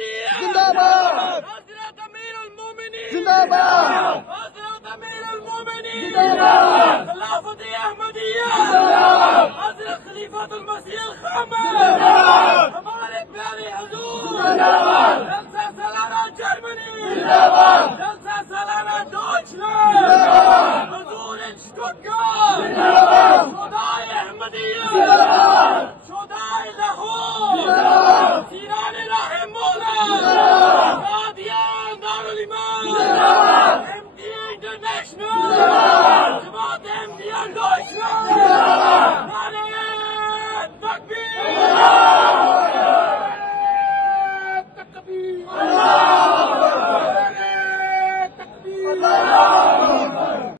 الأحمدية زنداباد. حضرة أمير المؤمنين زنداباد. حضرة أمير المؤمنين زنداباد. خلافة أحمدية زنداباد. حضرة خليفة المسيح الخامس زنداباد. ہمارے پیارے حضور زنداباد. جرمنی زنداباد.